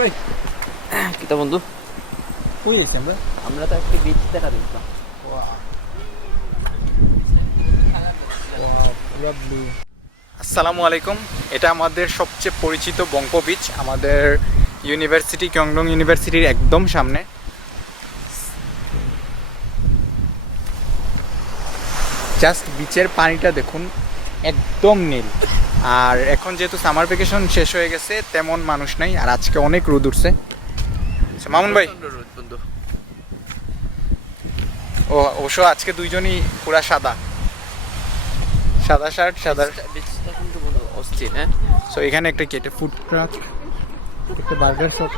ভাই কিতা বন্ধু কই গেছি আমরা? আমরা তো একটা বিচ দেখা দেখলাম। পুরো ব্লু। আসসালামু আলাইকুম। এটা আমাদের সবচেয়ে পরিচিত বঙ্কো বিচ, আমাদের ইউনিভার্সিটি কিয়ংডং ইউনিভার্সিটির একদম সামনে। জাস্ট বিচের পানিটা দেখুন, একদম নীল। আর এখন যেহেতু সামার ভ্যাকেশন শেষ হয়ে গেছে, তেমন মানুষ নাই। আর আজকে অনেক রোদ উঠছে। মামুন ভাই, বন্ধু ও অবশ্য আজকে দুইজনই পুরা সাদা সাদা শার্ট সাদা। বিচটা কিন্তু বন্ধু অস্থির। হ্যাঁ, সো এখানে একটা কেটে ফুড ট্রাক, একটা বার্গার শপ।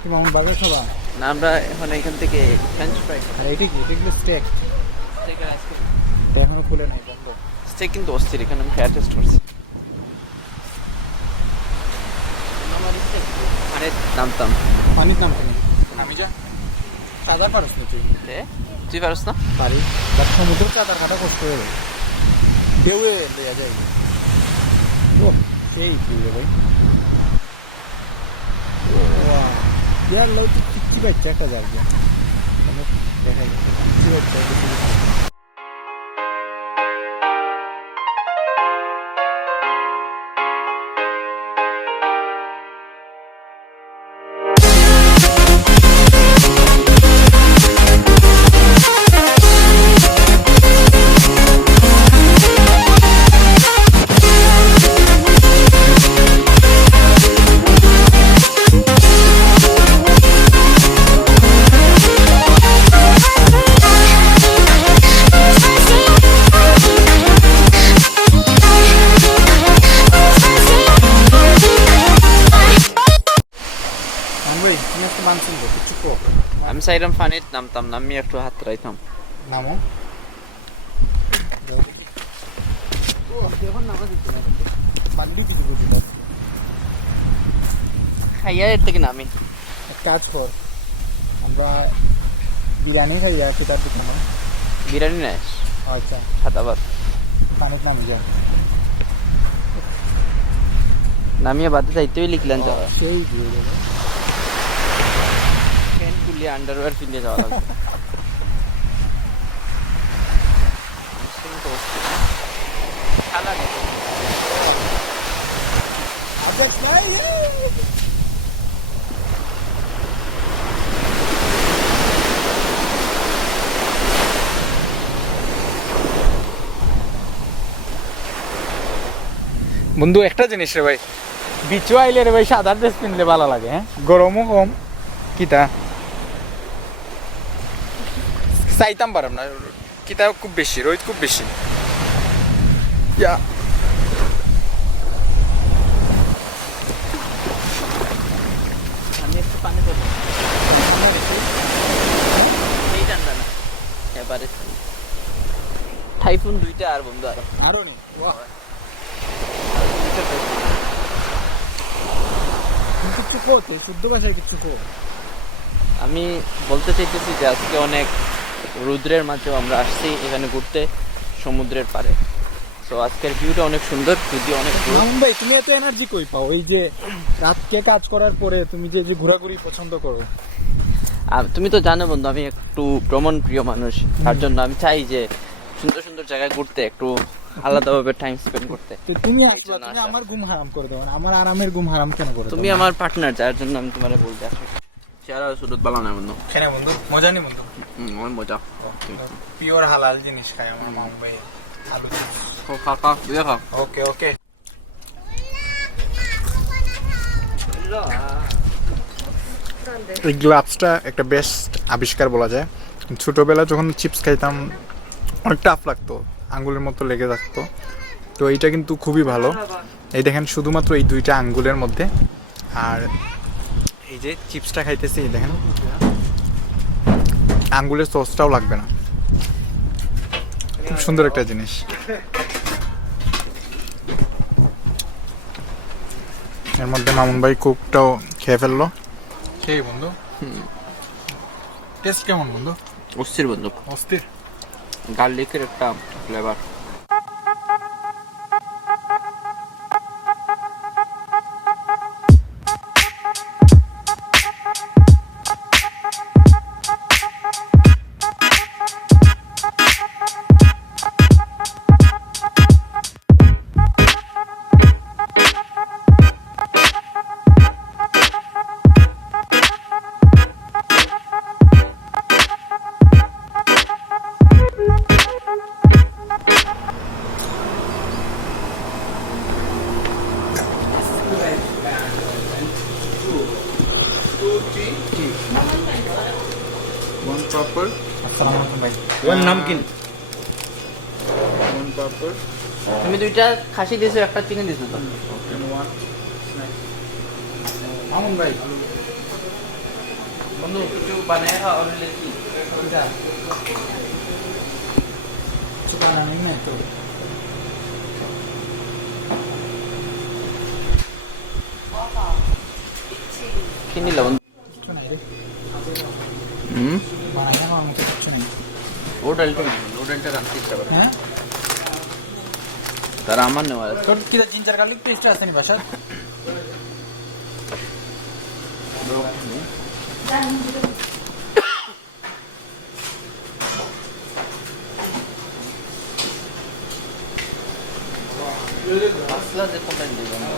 তুমি আমার বার্গার খাবা? না, আমরা এখন এখান থেকে ফ্রেঞ্চ ফ্রাই আর এটা কি? এটা কিন্তু স্টেক। স্টেক আর আইসক্রিম। এখনো খুলে নাই, বন্ধ। স্টেক কিন্তু অস্থির, এখানে আমি খেয়ে টেস্ট করছি। আমার স্টেক মানে নামতাম পানির নাম কেন? আমি যা সাদা পারস না তুই? তুই পারস না? পারি, বাট সমুদ্র সাঁতার কাটা কষ্ট হয়ে যায়, ঢেউয়ে দেওয়া যায়। ও সেই তুই ভাই, ইয়ার লাউ তো চিকচি বাচ্চা একটা যাবে দেখা যাচ্ছে চিকচি বাচ্চা। আমি চাইলাম পানিত নামতাম না, আমি একটু হাত রাইতাম। নামো খাইয়া এর থেকে নামি। এক কাজ কর, আমরা বিরিয়ানি খাই আর সেটার দিকে না। বিরিয়ানি নাই, আচ্ছা হাতাবাদ পানিত নামি যা, নামিয়ে বাদে যাইতেই লিখলেন যাওয়া। সেই দিয়ে দেবে। প্যান্ট খুলিয়ে আন্ডারওয়্যার পিনিয়ে যাওয়া লাগবে। খেলা নেই। বন্ধু একটা জিনিস রে ভাই, বিচু আইলে রে ভাই সাদা ড্রেস পিনলে ভালো লাগে। হ্যাঁ, গরমও কম। কিতা চাইতাম পারাম না, কিতা খুব বেশি, রোদ খুব বেশি। ইয়া আমি একটু পানি দেবো, এই ঠান্ডা না এবারে। টাইফুন দুইটা আর বন্ধু আরো নেই। কিছু কোতে শুদ্ধ ভাষায় কিছু কো। আমি বলতে চাইতেছি যে আজকে অনেক রৌদ্রের মাঝেও আমরা আসছি এখানে ঘুরতে সমুদ্রের পাড়ে। তো আজকের ভিউটা অনেক সুন্দর, যদিও অনেক রোদ। মামুন ভাই, তুমি এত এনার্জি কই পাও? এই যে রাতকে কাজ করার পরে তুমি যে যে ঘোরাঘুরি পছন্দ করো। আর তুমি তো জানো বন্ধু, আমি একটু ভ্রমণ প্রিয় মানুষ। তার জন্য আমি চাই যে সুন্দর সুন্দর জায়গায় ঘুরতে, একটু আলাদাভাবে টাইম স্পেন্ড করতে। তুমি এই জন্য তুমি আসা। আমার ঘুম হারাম করে দাও না, আমার আরামের ঘুম হারাম কেন করে? তুমি আমার পার্টনার, যার জন্য আমি তোমার বলতে আসি। চেহারা সুরত বালা না বন্ধু। কেন বন্ধু? মজা নেই বন্ধু? অনেক মজা। পিওর হালাল জিনিস খায় আমার মামুন ভাই। আলু খা খা বুঝে খা। ওকে ওকে। এই গ্লাভসটা একটা বেস্ট আবিষ্কার বলা যায়। ছোটোবেলা যখন চিপস খাইতাম অনেক টাফ লাগতো, আঙ্গুলের মতো লেগে থাকতো। তো এইটা কিন্তু খুবই ভালো। এই দেখেন, শুধুমাত্র এই দুইটা আঙ্গুলের মধ্যে। আর এই যে চিপসটা খাইতেছি, এই দেখেন আঙ্গুলের সসটাও লাগবে না। খুব সুন্দর একটা জিনিস। এর মধ্যে মামুন ভাই কোকটাও খেয়ে ফেললো। সেই বন্ধু, টেস্ট কেমন বন্ধু? অস্থির বন্ধু, অস্থির। গার্লিকের একটা ফ্লেভার। পাপড়। আসসালামু আলাইকুম ভাই। তোমার নাম কি? লেমন পাপড়। তুমি দুইটা খাসি দিয়েছো, একটা চিকেন দিয়েছো তো? মামুন ভাই বন্ধু কিছু বানায় খাওয়া হলে কি? বানানি নাই তো। কি নিলা বন্ধু? কিছু নাই রে, বানানি আমার মতো কিছু নেই। ও ডালটা রাখতে ইচ্ছা করে। হ্যাঁ, তারা আমার নেওয়া আছে। তোর কি জিঞ্জার গার্লিক পেস্ট আছে নি বাসা? মশলা যে কোনটা দিবে না,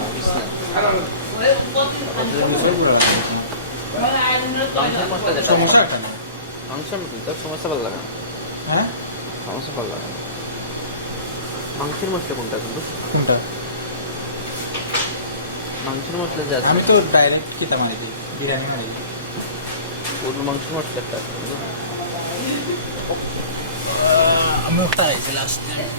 মরিচ না। মাংসের মশলা যেটা, সমস্যা একটা নেই। মাংসের মতো তোর সমস্যা ভালো লাগে না। হ্যাঁ, সমস্যা ভালো লাগে না। মাংসের মশলা কোনটা কিন্তু? কোনটা? মাংসের মশলা যে আছে, আমি তো ডাইরেক্ট কিতা মারি দিই, বিরিয়ানি মারি দিই। ওর মাংসের মশলা একটা আছে বুঝলো? আমি ওটা আইছি লাস্ট টাইম।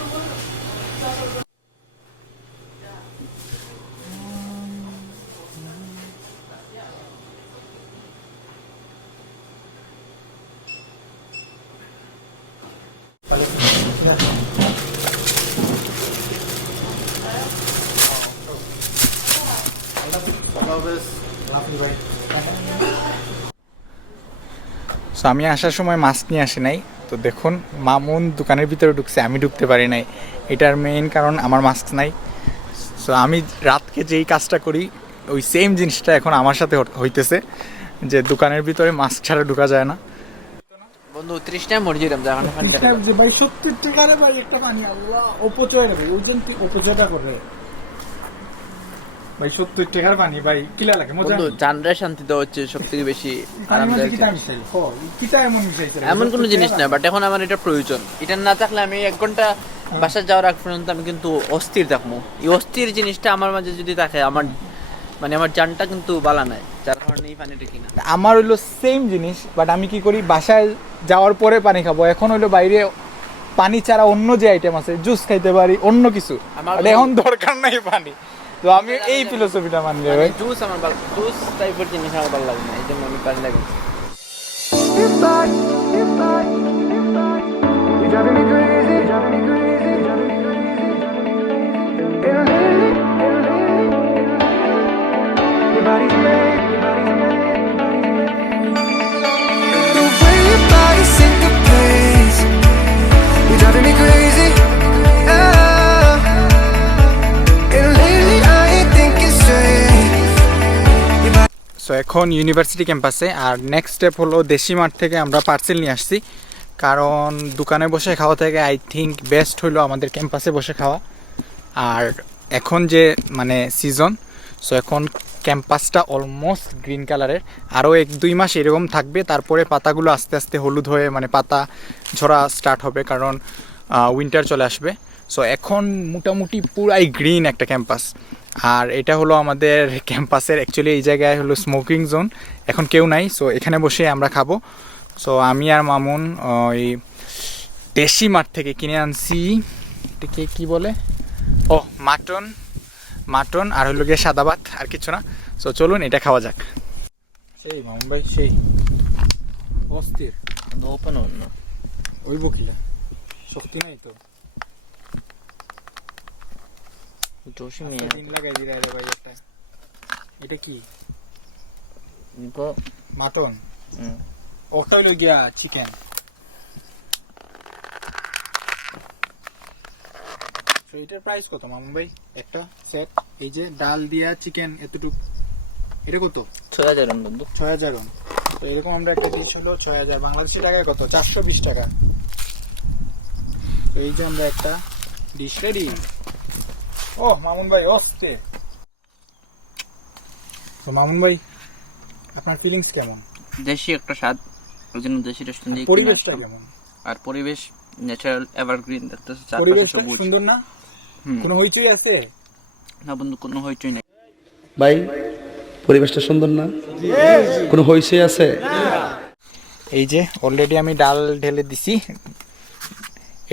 সো আমি আসার সময় মাস্ক নিয়ে আসি নাই, তো দেখুন মামুন দোকানের ভিতরে ঢুকছে, আমি ঢুকতে পারি নাই। এটার মেইন কারণ আমার মাস্ক নাই। সো আমি রাতকে যেই কাজটা করি ওই সেম জিনিসটা এখন আমার সাথে হইতেছে, যে দোকানের ভিতরে মাস্ক ছাড়া ঢোকা যায় না। বন্ধু 30 টাইম মরে যেতাম যখন ভাই 70 টাকা রে ভাই, একটা পানি আল্লাহ অপচয় রে ভাই, ওই দিন তুই অপচয়টা করে ভাই। 70 টাকার পানি ভাই কিলা লাগে, মজা বন্ধু জানরা শান্তি দেওয়া হচ্ছে সব থেকে বেশি আরামদায়ক জিনিস। এমন কোনো জিনিস না, বাট এখন আমার এটা প্রয়োজন। এটা না থাকলে আমি 1 ঘন্টা বাসা যাওয়ার আগ পর্যন্ত আমি কিন্তু অস্থির থাকবো। এই অস্থির জিনিসটা আমার মাঝে যদি থাকে, আমার মানে আমার জানটা কিন্তু বালা নাই, যার কারণে এই পানিটা কিনা। আমার হইলো সেম জিনিস, বাট আমি কি করি বাসায় যাওয়ার পরে পানি খাবো। এখন হইলো বাইরে পানি ছাড়া অন্য যে আইটেম আছে, জুস খাইতে পারি, অন্য কিছু। আমার But এখন দরকার নাই পানি, তো আমি এই ফিলোসফিটা মানি রে ভাই। জুস আমার ভালো, জুস টাইপের জিনিস আমার ভালো লাগে না, এই জন্য আমি পানি লাগে। You're driving me crazy, driving me crazy, driving me crazy. And lately, your body's made, your body's made, your body's made. The way your body syncopates, you're driving me crazy. And lately I ain't thinking straight. Your body. So এখন university ক্যাম্পাসে, আর next step হলো দেশি মাঠ থেকে আমরা parcel নিয়ে আসছি, কারণ দোকানে বসে খাওয়া থেকে আই থিঙ্ক বেস্ট হইলো আমাদের ক্যাম্পাসে বসে খাওয়া। আর এখন যে মানে সিজন, সো এখন ক্যাম্পাসটা অলমোস্ট গ্রিন কালারের, আরও 1-2 মাস এরকম থাকবে, তারপরে পাতাগুলো আস্তে আস্তে হলুদ হয়ে মানে পাতা ঝরা স্টার্ট হবে, কারণ উইন্টার চলে আসবে। সো এখন মোটামুটি পুরাই গ্রিন একটা ক্যাম্পাস। আর এটা হলো আমাদের ক্যাম্পাসের অ্যাকচুয়ালি এই জায়গায় হলো স্মোকিং জোন, এখন কেউ নাই, সো এখানে বসে আমরা খাবো। সো আমি আর মামুন ওই দেশি মাঠ থেকে কিনে আনছি, এটাকে কি বলে, ও মাটন আর হইলো গিয়ে সাদা ভাত, আর কিছু না। সো চলুন এটা খাওয়া যাক। সেই মামুন ভাই সেই অস্থির ওপেন না ওই বকিলে শক্তি নাই তো, জোশি মেয়ে দিন লাগাই দিলে রে ভাই। একটা এটা কি ইনকো মাটন, ওটা হইলো গিয়া চিকেন। তো এটার প্রাইস কত মামুন ভাই একটা সেট? এই যে ডাল দিয়া চিকেন এতটুক, এটা কত? 6000 বন্ধু। 6000। তো এরকম আমরা একটা ডিশ হলো 6000 বাংলাদেশি টাকায় কত? 420 টাকা। তো এই যে আমরা একটা ডিশ রেডি। ও মামুন ভাই অস্তে। তো মামুন ভাই আপনার ফিলিংস কেমন? দেশি একটা স্বাদ, ওই জন্য দেশি রেস্টুরেন্ট দিয়ে পরিবেশটা কেমন? আর পরিবেশ ন্যাচারাল এভারগ্রিন দেখতেছে, চারপাশে পরিবেশটা সবুজ। সুন্দর না? হুম। কোনো হইচই আছে? না বন্ধু, কোনো হইচই নেই। ভাই পরিবেশটা সুন্দর না? কোনো হইছে আছে? এই যে অলরেডি আমি ডাল ঢেলে দিছি,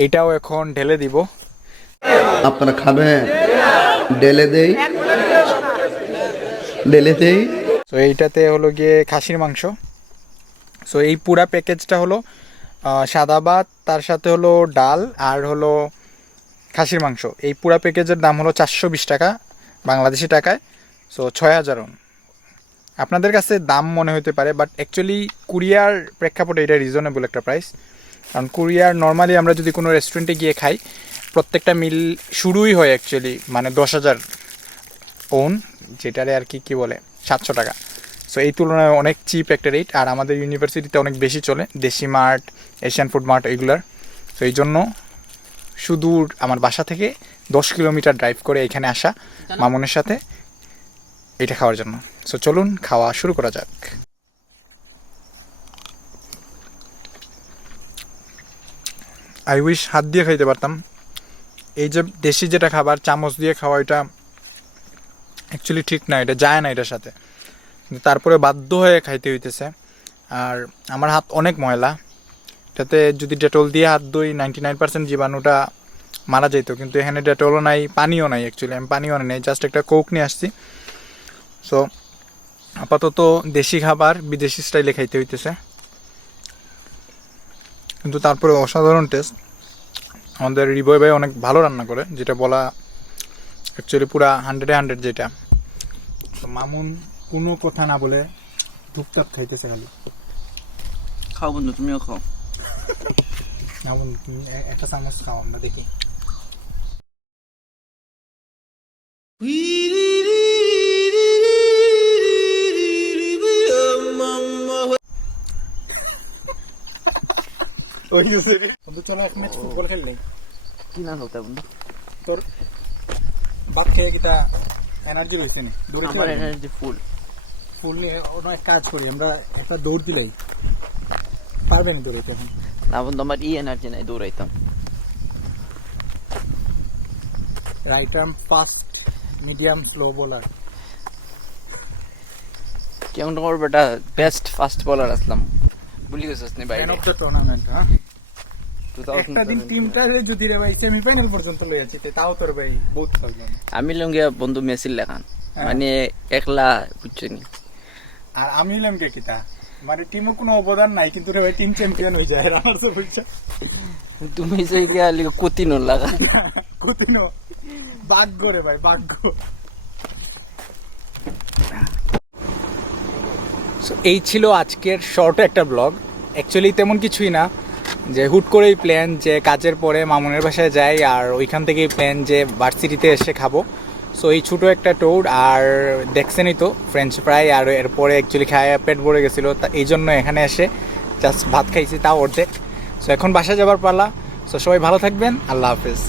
এইটাও এখন ঢেলে দিব। আপনারা খাবেন? ঢেলে দেই, ঢেলে দেই। তো এইটাতে হলো গিয়ে খাসির মাংস। সো এই পুরা প্যাকেজটা হলো সাদা ভাত, তার সাথে হলো ডাল আর হলো খাসির মাংস। এই পুরা প্যাকেজের দাম হলো 420 টাকা বাংলাদেশি টাকায়। সো 6000। আপনাদের কাছে দাম মনে হতে পারে, বাট অ্যাকচুয়ালি কুরিয়ার প্রেক্ষাপটে এটা রিজনেবল একটা প্রাইস। কারণ কুরিয়ার নর্মালি আমরা যদি কোনো রেস্টুরেন্টে গিয়ে খাই, প্রত্যেকটা মিল শুরুই হয় অ্যাকচুয়ালি মানে 10,000 ওন, যেটারে আর কি বলে 700 টাকা। সো এই তুলনায় অনেক চিপ একটা রেট। আর আমাদের ইউনিভার্সিটিতে অনেক বেশি চলে, দেশি মার্ট, এশিয়ান ফুড মার্ট এগুলার। তো এই জন্য সুদূর আমার বাসা থেকে 10 কিলোমিটার ড্রাইভ করে এখানে আসা মামুনের সাথে এটা খাওয়ার জন্য। সো চলুন খাওয়া শুরু করা যাক। আই উইশ হাত দিয়ে খাইতে পারতাম। এই যে দেশি যেটা খাবার চামচ দিয়ে খাওয়া, এটা অ্যাকচুয়ালি ঠিক না, এটা যায় না এটার সাথে। কিন্তু তারপরে বাধ্য হয়ে খাইতে হইতেছে। আর আমার হাত অনেক ময়লা, এটাতে যদি ডেটল দিয়ে হাত ধুই 99% জীবাণুটা মারা যেত। কিন্তু এখানে ডেটলও নাই, পানিও নাই। অ্যাকচুয়ালি আমি পানিও নেই, জাস্ট একটা কোক নিয়ে আসছি। সো আপাতত দেশি খাবার বিদেশি স্টাইলে খাইতে হইতেছে, কিন্তু তারপরে অসাধারণ টেস্ট। আমাদের রিবয় ভাই অনেক ভালো রান্না করে, যেটা বলা অ্যাকচুয়ালি পুরা 100-এ 100 যেটা। তো মামুন কোনো কথা না বলে ধূপটাপ খাইতেছে খালি। খাও বন্ধু, তুমিও খাও। মামুন তুমি একটা চামচ খাও, আমরা দেখি। চলো এক ম্যাচ ফুটবল খেললে কি না হতে বন্ধু, তোর বাদ খেয়ে কিটা এনার্জি রয়েছে না? আমার এনার্জি ফুল। ফুল নিয়ে অন্য এক কাজ করি, আমরা একটা দৌড় দিলাই পারবে না দৌড়াইতে এখন। না বন্ধু, আমার এনার্জি নাই দৌড়াইতাম। Right arm fast, medium, slow bowler. কেমন তোমার বেটা বেস্ট ফাস্ট বোলার আসলাম, ভুলি গেছিস নি বাইরে। Man of the tournament. হ্যাঁ, একটা দিন 2017 টিমটা যদি রে ভাই সেমিফাইনাল পর্যন্ত লই যাচ্ছে, তাও তোর ভাই বহুত থাকলাম। আমি লঙ্গিয়া বন্ধু মেসির লেখান, মানে একলা বুঝছেনি। আর আমি এলাম কে কিতা, মানে টিমও কোনো অবদান নাই, কিন্তু রে ভাই টিম চ্যাম্পিয়ন হয়ে যায় আমার সব বুঝছো। তুমি সেই গিয়া লিগে কতিন লাগা কতিনো ভাগ্য রে ভাই, ভাগ্য। সো এই ছিল আজকের শর্ট একটা ব্লগ। অ্যাকচুয়ালি তেমন কিছুই না, যে হুট করেই প্ল্যান যে কাজের পরে মামুনের বাসায় যাই, আর ওইখান থেকেই প্ল্যান যে ভার্সিটিতে এসে খাবো। সো এই ছোটো একটা ট্যুর, আর দেখছেনই তো ফ্রেঞ্চ ফ্রাই, আর এরপরে অ্যাকচুয়ালি খায় পেট ভরে গেছিলো, তা এই জন্য এখানে এসে জাস্ট ভাত খাইছি, তাও অর্ধেক। সো এখন বাসায় যাবার পালা। সো সবাই ভালো থাকবেন, আল্লাহ হাফেজ।